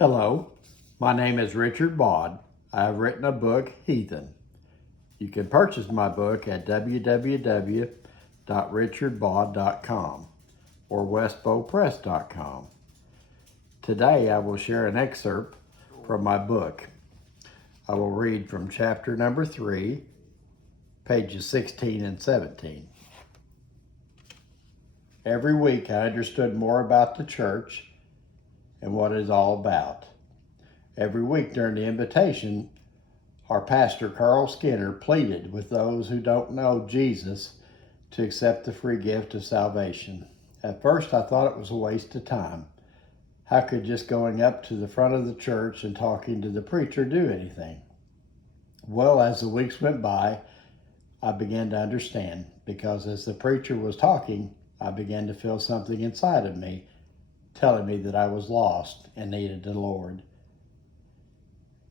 Hello, my name is Richard Bod. I have written a book, Heathen. You can purchase my book at www.richardbod.com or westbowpress.com. Today I will share an excerpt from my book. I will read from chapter number 3, pages 16 and 17. Every week I understood more about the church and what it's all about. Every week during the invitation, our pastor, Carl Skinner, pleaded with those who don't know Jesus to accept the free gift of salvation. At first, I thought it was a waste of time. How could just going up to the front of the church and talking to the preacher do anything? Well, as the weeks went by, I began to understand, because as the preacher was talking, I began to feel something inside of me telling me that I was lost and needed the Lord.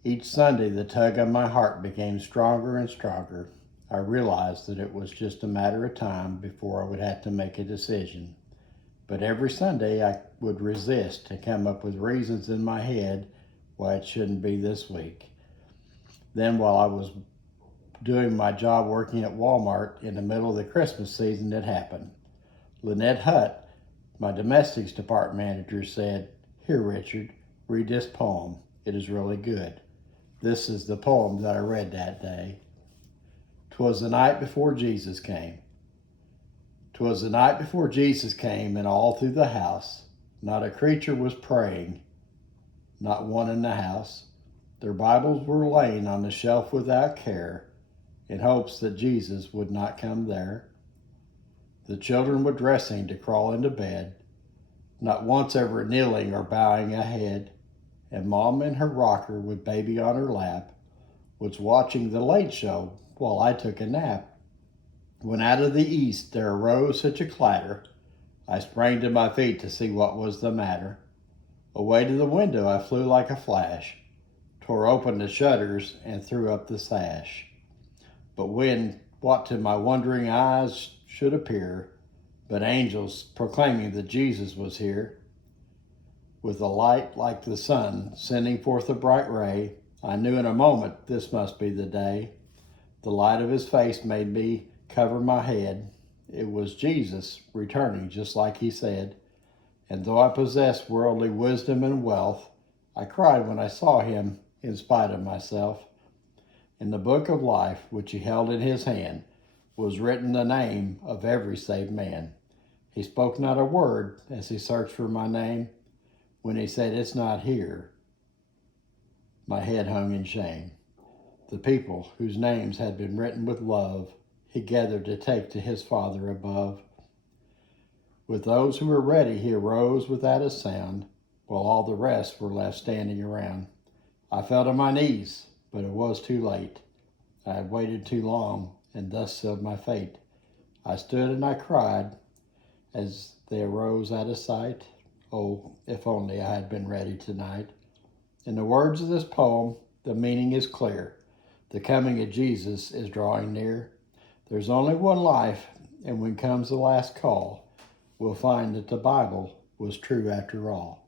Each Sunday, the tug on my heart became stronger and stronger. I realized that it was just a matter of time before I would have to make a decision. But every Sunday, I would resist and come up with reasons in my head why it shouldn't be this week. Then, while I was doing my job working at Walmart in the middle of the Christmas season, it happened. Lynette Hutt, my domestics department manager, said, "Here, Richard, read this poem. It is really good." This is the poem that I read that day. "'Twas the night before Jesus came. 'Twas the night before Jesus came, and all through the house, not a creature was praying, not one in the house. Their Bibles were laying on the shelf without care, in hopes that Jesus would not come there. The children were dressing to crawl into bed, not once ever kneeling or bowing a head, and Mom in her rocker with baby on her lap was watching the late show while I took a nap. When out of the east there arose such a clatter, I sprang to my feet to see what was the matter. Away to the window I flew like a flash, tore open the shutters and threw up the sash. But when what to my wondering eyes should appear but angels proclaiming that Jesus was here, with a light like the sun sending forth a bright ray, I knew in a moment this must be the day. The light of his face made me cover my head. It was Jesus returning just like he said. And though I possessed worldly wisdom and wealth, I cried when I saw him in spite of myself. In the book of life, which he held in his hand, was written the name of every saved man. He spoke not a word as he searched for my name. When he said, "It's not here," my head hung in shame. The people whose names had been written with love, he gathered to take to his Father above. With those who were ready, he arose without a sound, while all the rest were left standing around. I fell to my knees, but it was too late. I had waited too long, and thus sealed my fate. I stood and I cried as they arose out of sight. Oh, if only I had been ready tonight. In the words of this poem, the meaning is clear. The coming of Jesus is drawing near. There's only one life, and when comes the last call, we'll find that the Bible was true after all.